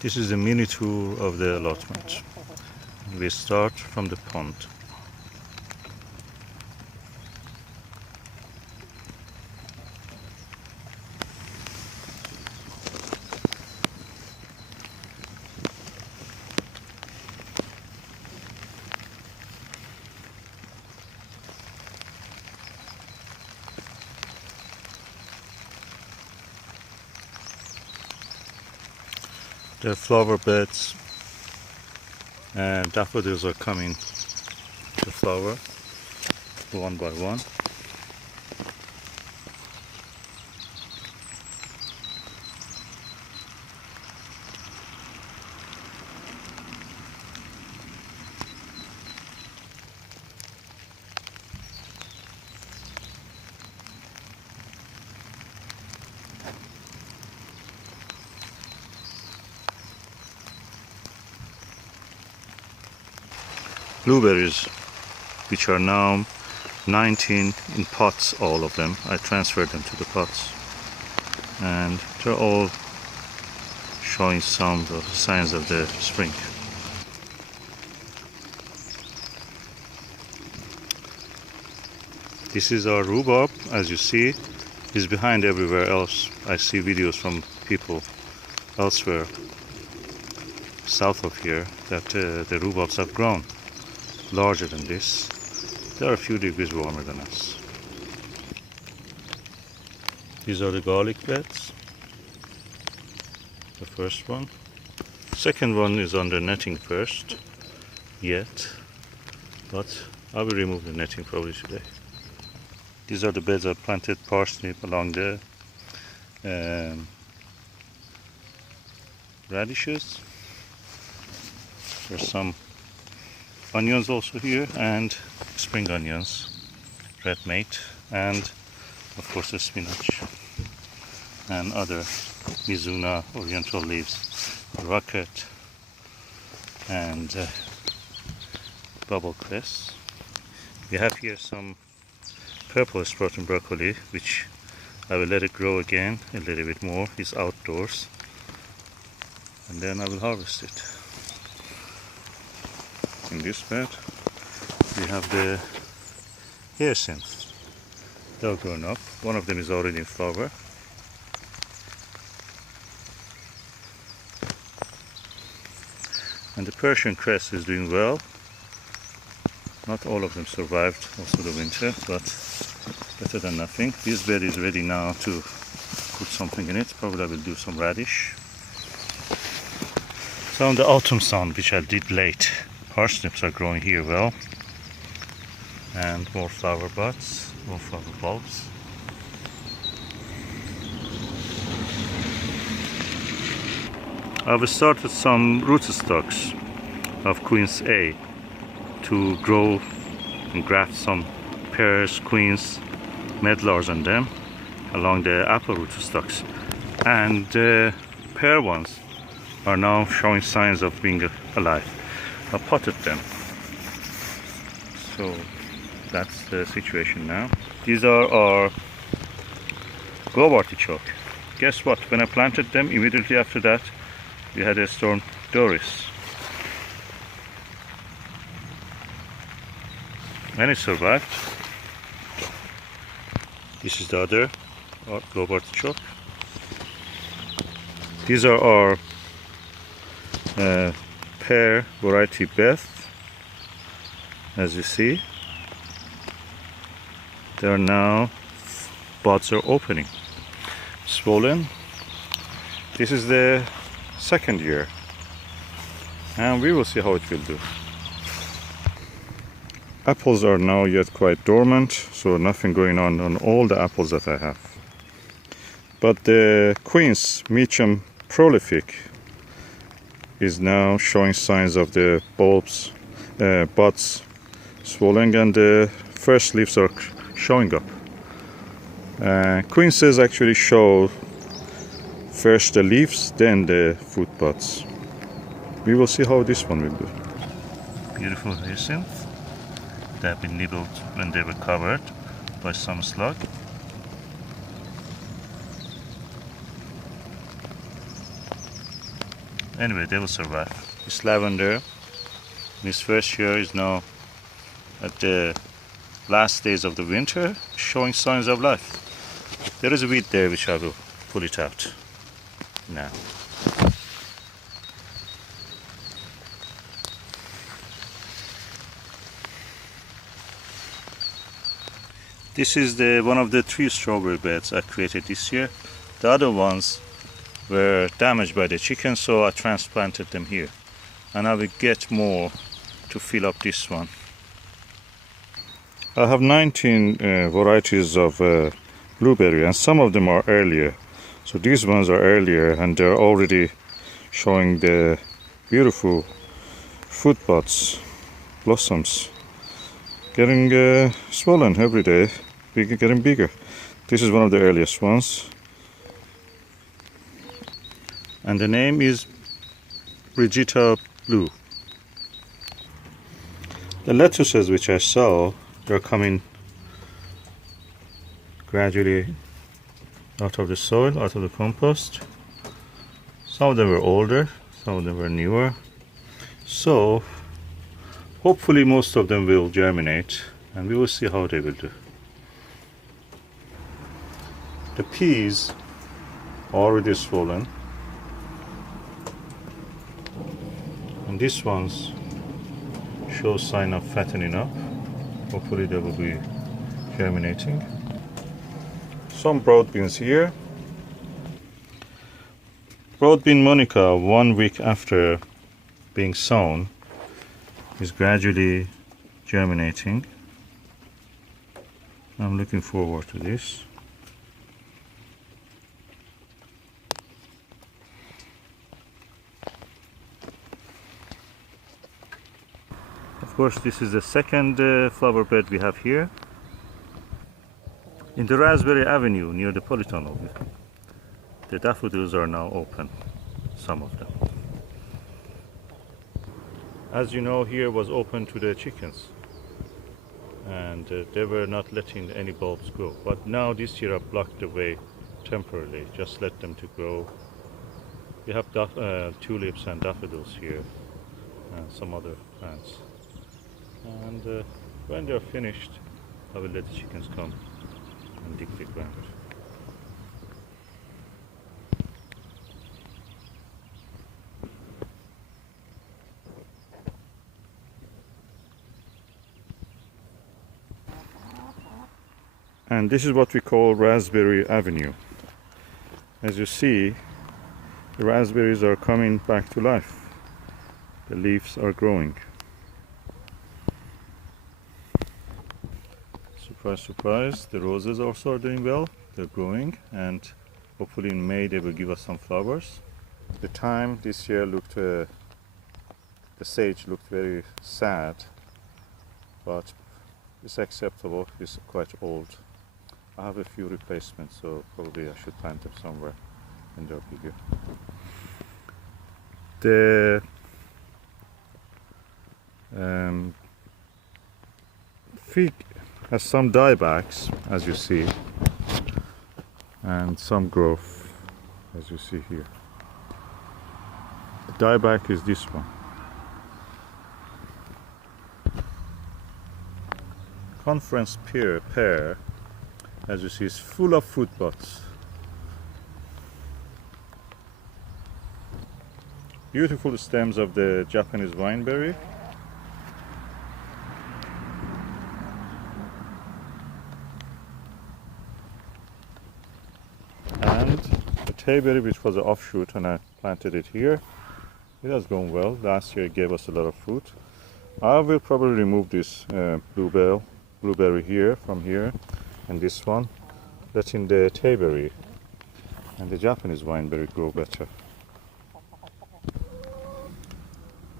This is a mini tour of the allotment. We start from the pond. The flower beds and daffodils are coming to flower one by one. Blueberries, which are now 19 in pots, all of them. I transferred them to the pots, and they're all showing some of the signs of the spring. This is our rhubarb. As you see, is behind everywhere else. I see videos from people elsewhere south of here that the rhubarbs have grown larger than this. They are a few degrees warmer than us. These are the garlic beds. The first one. Second one is under netting first, yet, but I will remove the netting probably today. These are the beds I planted parsnip along the radishes. There's some onions also here, and spring onions, red mate, and of course the spinach and other mizuna oriental leaves, rocket and bubble cress. We have here some purple sprouting broccoli, which I will let it grow again a little bit more. It's outdoors, and then I will harvest it. In this bed we have the hyacinths. They're grown up. One of them is already in flower. And the Persian cress is doing well. Not all of them survived also the winter, but better than nothing. This bed is ready now to put something in it. Probably I will do some radish. So on the autumn sun, which I did late, parsnips are growing here well, and more flower buds, more flower bulbs. I've started some rootstocks of Queen's A to grow and graft some pears, queens, medlars on them along the apple rootstocks, and the pear ones are now showing signs of being alive. I potted them, so that's the situation now. These are our globe artichoke. Guess what? When I planted them, immediately after that we had a storm Doris, and it survived. This is the other globe artichoke. These are our pear variety Beth. As you see, they are now, buds are opening, swollen. This is the second year, and we will see how it will do. Apples are now yet quite dormant, so nothing going on all the apples that I have. But the Queen's Meacham prolific is now showing signs of the bulbs, buds swelling, and the first leaves are showing up. Queen's actually show first the leaves, then the fruit buds. We will see how this one will do. Beautiful hyacinth. They have been nibbled when they were covered by some slug. anyway, they will survive. This lavender in its first year is now at the last days of the winter, showing signs of life. There is a weed there which I will pull it out now. This is one of the 3 strawberry beds I created this year. The other ones were damaged by the chickens, so I transplanted them here. And I will get more to fill up this one. I have 19 varieties of blueberry, and some of them are earlier. So these ones are earlier and they're already showing the beautiful fruit buds, blossoms, getting swollen every day, getting bigger. This is one of the earliest ones. And the name is Brigitta Blue. The lettuces which I saw, they're coming gradually out of the soil, out of the compost. Some of them were older, some of them were newer. So hopefully most of them will germinate and we will see how they will do. The peas are already swollen. And these ones show sign of fattening up. Hopefully they will be germinating. Some broad beans here. Broad bean Monica, 1 week after being sown, is gradually germinating. I'm looking forward to this. Of course, this is the second flower bed we have here. In the Raspberry Avenue near the Polytunnel, the daffodils are now open, some of them. As you know, here was open to the chickens and they were not letting any bulbs grow. But now this year I've blocked the way temporarily, just let them to grow. We have tulips and daffodils here and some other plants. And when they're finished, I will let the chickens come and dig the ground. And this is what we call Raspberry Avenue. As you see, the raspberries are coming back to life. The leaves are growing. Surprise, surprise, the roses also are doing well. They're growing and hopefully in May they will give us some flowers. The thyme this year looked, the sage looked very sad, but it's acceptable, it's quite old. I have a few replacements, so probably I should plant them somewhere when they're bigger. The fig has some diebacks, as you see, and some growth, as you see here. The dieback is this one. Conference pear, as you see, is full of fruit buds. Beautiful stems of the Japanese wineberry. And the tayberry, which was an offshoot, and I planted it here. It has grown well. Last year it gave us a lot of fruit. I will probably remove this blueberry here from here, and this one, letting the tayberry and the Japanese wineberry grow better.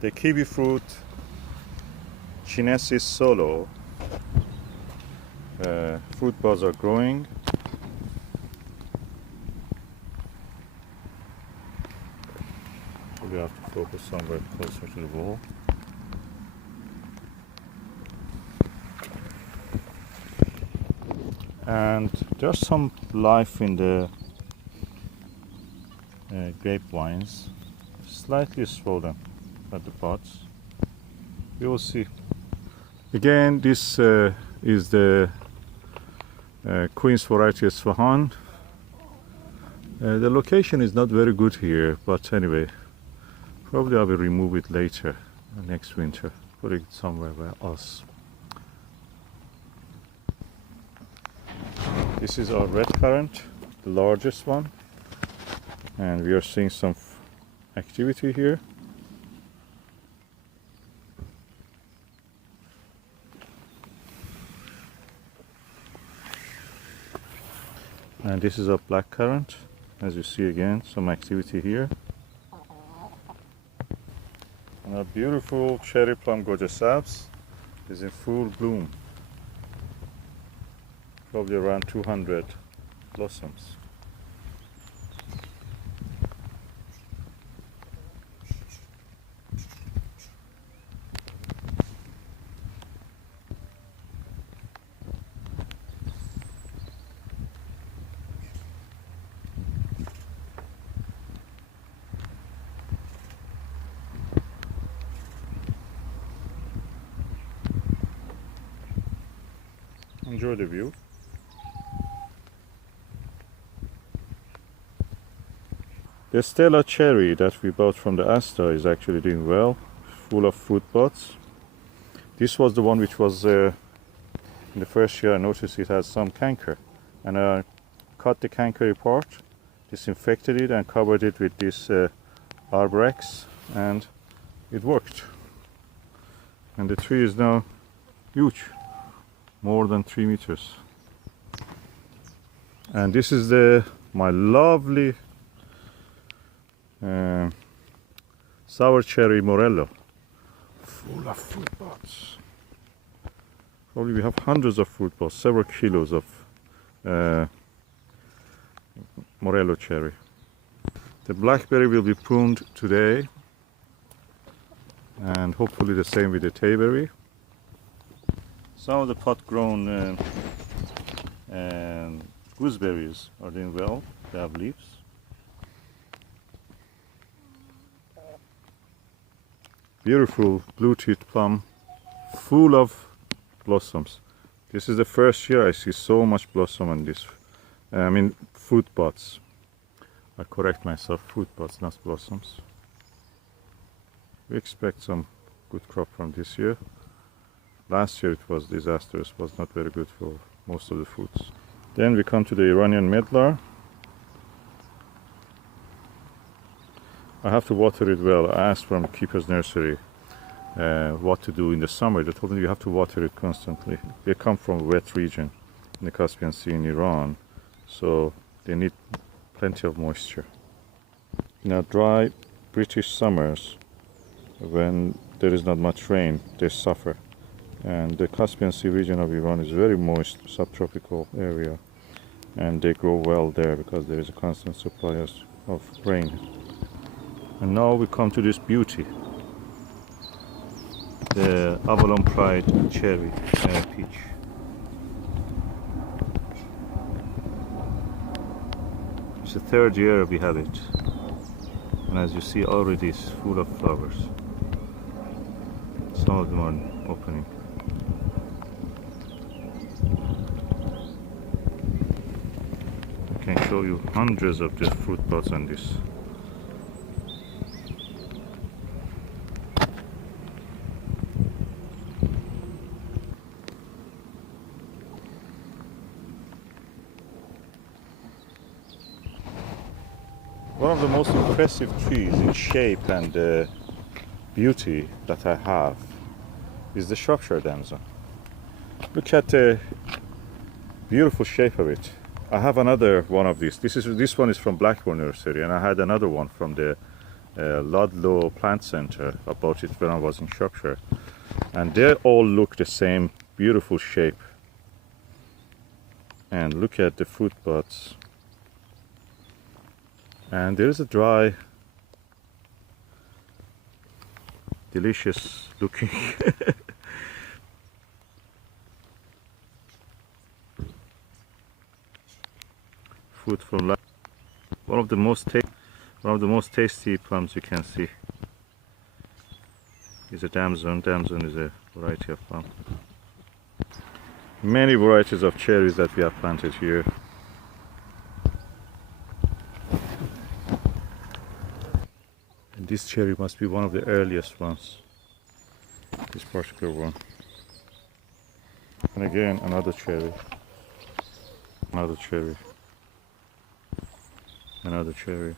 The kiwi fruit, Chinesis solo, fruit buds are growing. We have to focus somewhere closer to the wall. And there's some life in the grapevines. slightly swollen at the pods. We will see. Again, this is the Queen's variety Svahan. The location is not very good here, but anyway, probably I will remove it later, next winter, put it somewhere else. This is our red currant, the largest one, and we are seeing some activity here. And this is a black currant. As you see, again, some activity here. And our beautiful cherry plum gorgeous is in full bloom. Probably around 200 blossoms. Enjoy the view. The Stella cherry that we bought from the Asta is actually doing well, full of fruit buds. This was the one which was in the first year. I noticed it had some canker, and I cut the canker apart, disinfected it, and covered it with this Arborex, and it worked. And the tree is now huge, more than 3 meters. And this is my lovely sour cherry Morello, full of fruit buds. Probably we have hundreds of fruit buds, several kilos of Morello cherry. The blackberry will be pruned today, and hopefully the same with the tayberry. Some of the pot-grown gooseberries are doing well. They have leaves. Beautiful blue-teeth plum, full of blossoms. This is the first year I see so much blossom on this. I mean fruit buds. I correct myself, fruit buds, not blossoms. We expect some good crop from this year. Last year it was disastrous, it was not very good for most of the fruits. Then we come to the Iranian medlar. I have to water it well. I asked from Keeper's Nursery what to do in the summer. They told me you have to water it constantly. They come from a wet region in the Caspian Sea in Iran, so they need plenty of moisture. In our dry British summers, when there is not much rain, they suffer. And the Caspian Sea region of Iran is very moist, subtropical area, and they grow well there because there is a constant supply of rain. And now we come to this beauty, the Avalon Pride cherry peach. It's the third year we have it, and as you see already it's full of flowers. Some of them are opening. I can show you hundreds of just fruit buds on this. One of the most impressive trees in shape and beauty that I have is the Shropshire damson. Look at the beautiful shape of it. I have another one of these. This one is from Blackburn Nursery, and I had another one from the Ludlow Plant Center. I bought it when I was in Shropshire, and they all look the same, beautiful shape. And look at the fruit buds. And there is a dry, delicious looking fruit from one of the most One of the most tasty plums you can see is a damson. Damson is a variety of plum. Many varieties of cherries that we have planted here. And this cherry must be one of the earliest ones. This particular one. And again, another cherry. Another cherry. Another cherry.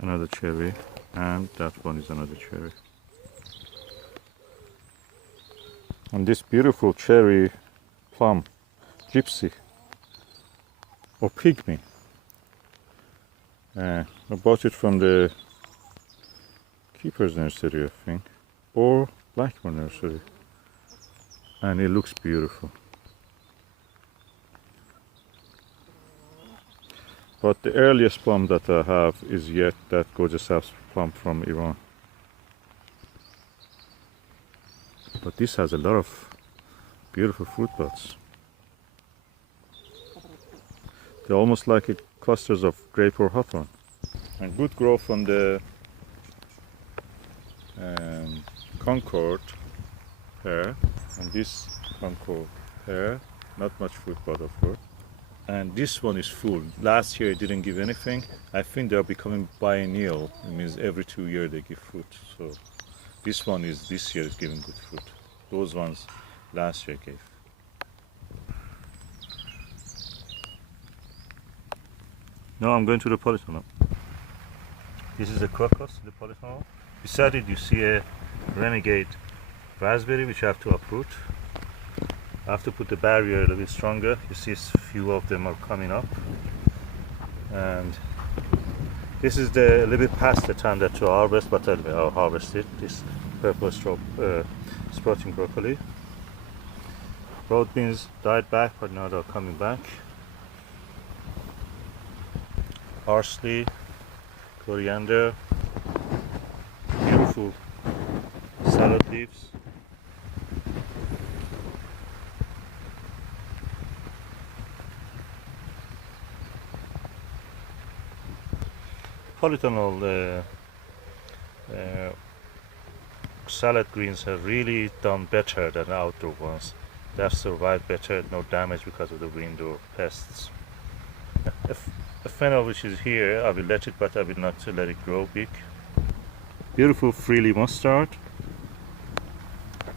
Another cherry. And that one is another cherry. And this beautiful cherry plum, gypsy or pygmy. I bought it from the Keeper's Nursery, I think, or Blackmore Nursery, and it looks beautiful. But the earliest plum that I have is yet that gorgeous plum from Iran. But this has a lot of beautiful fruit buds. They're almost like clusters of grape or hawthorn. And good growth on the Concord pear, and this Concord pear, not much fruit bud of course. And this one is full. Last year it didn't give anything. I think they're becoming biennial. It means every 2 years they give fruit. So this one is this year is giving good fruit. Those ones last year gave. Now I'm going to the Polytunnel. This is the crocus, the Polytunnel. Beside it you see a renegade raspberry which I have to uproot. I have to put the barrier a little bit stronger. You see a few of them are coming up. And this is a little bit past the time that to harvest, but anyway, I'll harvest it. This purple sprouting broccoli. Broad beans died back, but now they're coming back. Parsley, coriander, beautiful salad leaves. Polytunnel salad greens have really done better than outdoor ones. They have survived better, no damage because of the wind or pests. A fennel which is here, I will let it, but I will not let it grow big. Beautiful frilly mustard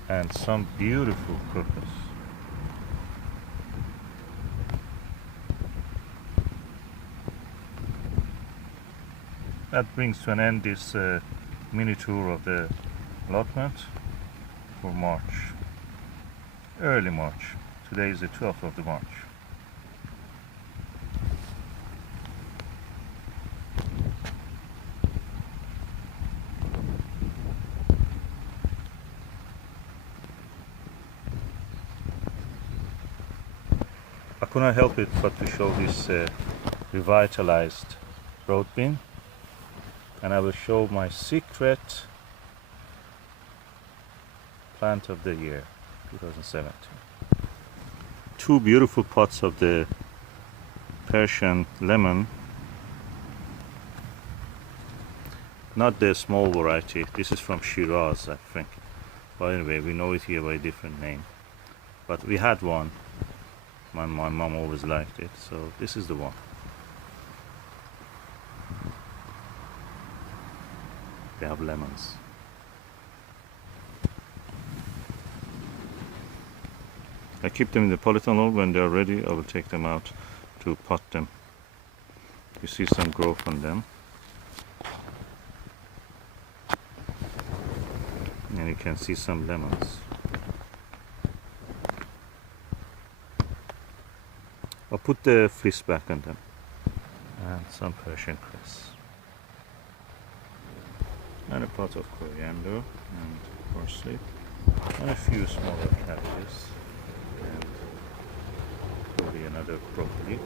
and some beautiful crocus. That brings to an end this mini tour of the allotment for March, early March. Today is the 12th of the March. I couldn't help it but to show this revitalized broad bean, and I will show my secret plant of the year 2017. Two beautiful pots of the Persian lemon, not the small variety. This is from Shiraz, I think, but anyway we know it here by a different name, but we had one. My mom always liked it, so this is the one. They have lemons. I keep them in the polytunnel. When they are ready, I will take them out to pot them. You see some growth on them. And you can see some lemons. I'll put the fleece back on them. And some Persian cress. And a pot of coriander and parsley. And a few smaller cabbages. And probably another broccoli.